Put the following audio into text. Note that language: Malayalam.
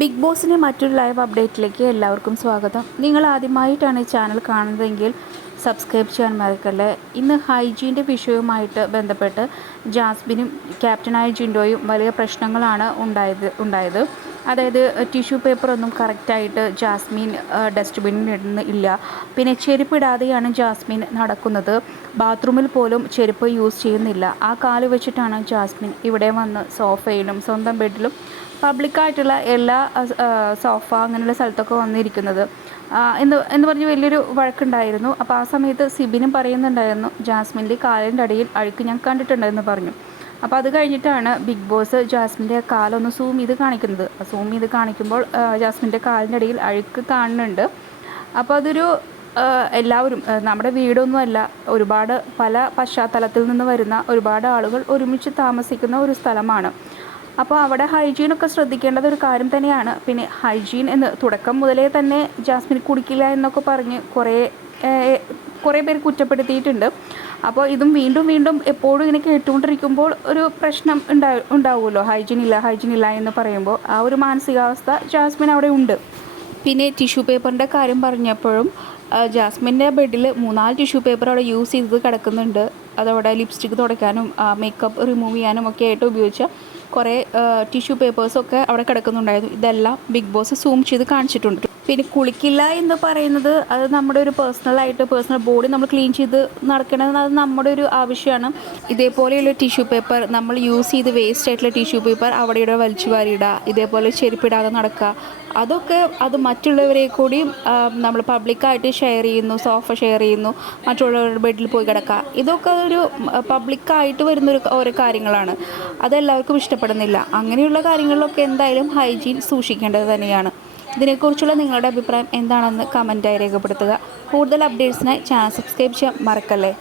ബിഗ് ബോസിന്റെ മറ്റൊരു ലൈവ് അപ്ഡേറ്റിലേക്ക് എല്ലാവർക്കും സ്വാഗതം. നിങ്ങൾ ആദ്യമായിട്ടാണ് ഈ ചാനൽ കാണുന്നതെങ്കിൽ സബ്സ്ക്രൈബ് ചെയ്യാൻ മറക്കല്ലേ? ഇന്ന് ഹൈജീന്റെ വിഷയവുമായിട്ട് ബന്ധപ്പെട്ട് ജാസ്മിനും ക്യാപ്റ്റനായ ജിൻഡോയും വലിയ പ്രശ്നങ്ങളാണ് ഉണ്ടായത് ഉണ്ടായത്. അതായത് ടിഷ്യൂ പേപ്പറൊന്നും കറക്റ്റായിട്ട് ജാസ്മിൻ ഡസ്റ്റ്ബിന്നിൽ ഇടുന്ന ഇല്ല. പിന്നെ ചെരുപ്പിടാതെയാണ് ജാസ്മിൻ നടക്കുന്നത്. ബാത്റൂമിൽ പോലും ചെരുപ്പ് യൂസ് ചെയ്യുന്നില്ല. ആ കാൽ വെച്ചിട്ടാണ് ജാസ്മിൻ ഇവിടെ വന്ന് സോഫയിലും സ്വന്തം ബെഡിലും പബ്ലിക്കായിട്ടുള്ള എല്ലാ സോഫ അങ്ങനെയുള്ള സ്ഥലത്തൊക്കെ വന്നിരിക്കുന്നത്. എന്ന് എന്ന് പറഞ്ഞ് വലിയൊരു വഴക്കുണ്ടായിരുന്നു. അപ്പോൾ ആ സമയത്ത് സിബിനും പറയുന്നുണ്ടായിരുന്നു ജാസ്മിന്റെ കാലിന്റെ അടിയിൽ അഴുക്ക് ഞാൻ കണ്ടിട്ടുണ്ടെന്ന് പറഞ്ഞു. അപ്പോൾ അത് കഴിഞ്ഞിട്ടാണ് ബിഗ് ബോസ് ജാസ്മിന്റെ കാലൊന്ന് സൂം ചെയ്ത് കാണിക്കുന്നത്. സൂം ചെയ്ത് കാണിക്കുമ്പോൾ ജാസ്മിന്റെ കാലിന്റെ അടിയിൽ അഴുക്ക് കാണുന്നുണ്ട്. അപ്പോൾ അതൊരു എല്ലാവരും നമ്മുടെ വീടൊന്നുമല്ല ഒരുപാട് പല പശ്ചാത്തലത്തിൽ നിന്ന് വരുന്ന ഒരുപാട് ആളുകൾ ഒരുമിച്ച് താമസിക്കുന്ന ഒരു സ്ഥലമാണ്. അപ്പോൾ അവിടെ ഹൈജീനൊക്കെ ശ്രദ്ധിക്കേണ്ടത് ഒരു കാര്യം തന്നെയാണ്. പിന്നെ ഹൈജീൻ എന്ന് തുടക്കം മുതലേ തന്നെ ജാസ്മിൻ കുടിക്കില്ല എന്നൊക്കെ പറഞ്ഞ് കുറേ കുറേ പേര് കുറ്റപ്പെടുത്തിയിട്ടുണ്ട്. അപ്പോൾ ഇതും വീണ്ടും വീണ്ടും എപ്പോഴും ഇങ്ങനെ കേട്ടുകൊണ്ടിരിക്കുമ്പോൾ ഒരു പ്രശ്നം ഉണ്ടാ ഉണ്ടാവുമല്ലോ. ഹൈജീൻ ഇല്ല ഹൈജീൻ ഇല്ല എന്ന് പറയുമ്പോൾ ആ ഒരു മാനസികാവസ്ഥ ജാസ്മിൻ അവിടെ ഉണ്ട്. പിന്നെ ടിഷ്യൂ പേപ്പറിന്റെ കാര്യം പറഞ്ഞപ്പോഴും ജാസ്മിന്റെ ബെഡിൽ മൂന്നാൽ ടിഷ്യൂ പേപ്പർ അവിടെ യൂസ് ചെയ്ത് കിടക്കുന്നുണ്ട്. അതവിടെ ലിപ്സ്റ്റിക്ക് തുടയ്ക്കാനും മേക്കപ്പ് റിമൂവ് ചെയ്യാനും ഒക്കെ ആയിട്ട് ഉപയോഗിച്ച കുറേ ടിഷ്യൂ പേപ്പേഴ്സൊക്കെ അവിടെ കിടക്കുന്നുണ്ടായിരുന്നു. ഇതെല്ലാം ബിഗ് ബോസ് സൂം ചെയ്ത് കാണിച്ചിട്ടുണ്ട്. പിന്നെ കുളിക്കില്ല എന്ന് പറയുന്നത് അത് നമ്മുടെ ഒരു പേഴ്സണലായിട്ട് പേഴ്സണൽ ബോഡി നമ്മൾ ക്ലീൻ ചെയ്ത് നടക്കണമെന്ന് അത് നമ്മുടെ ഒരു ആവശ്യമാണ്. ഇതേപോലെയുള്ള ടിഷ്യൂ പേപ്പർ നമ്മൾ യൂസ് ചെയ്ത് വേസ്റ്റ് ആയിട്ടുള്ള ടിഷ്യൂ പേപ്പർ അവിടെ ഇവിടെ വലിച്ചു വാരിയിടുക ഇതേപോലെ ചെരുപ്പിടാതെ നടക്കുക. അതൊക്കെ അത് മറ്റുള്ളവരെ കൂടി നമ്മൾ പബ്ലിക്കായിട്ട് ഷെയർ ചെയ്യുന്നു സോഫ ഷെയർ ചെയ്യുന്നു മറ്റുള്ളവരുടെ ബെഡിൽ പോയി കിടക്കുക. ഇതൊക്കെ ഒരു പബ്ലിക്കായിട്ട് വരുന്നൊരു ഓരോ കാര്യങ്ങളാണ്. അതെല്ലാവർക്കും ഇഷ്ടപ്പെടുന്നില്ല. അങ്ങനെയുള്ള കാര്യങ്ങളിലൊക്കെ എന്തായാലും ഹൈജീൻ സൂക്ഷിക്കേണ്ടത് തന്നെയാണ്. ഇതിനെക്കുറിച്ചുള്ള നിങ്ങളുടെ അഭിപ്രായം എന്താണെന്ന് കമന്റായി രേഖപ്പെടുത്തുക. കൂടുതൽ അപ്ഡേറ്റ്സിനായി ചാനൽ സബ്സ്ക്രൈബ് ചെയ്യാൻ മറക്കല്ലേ?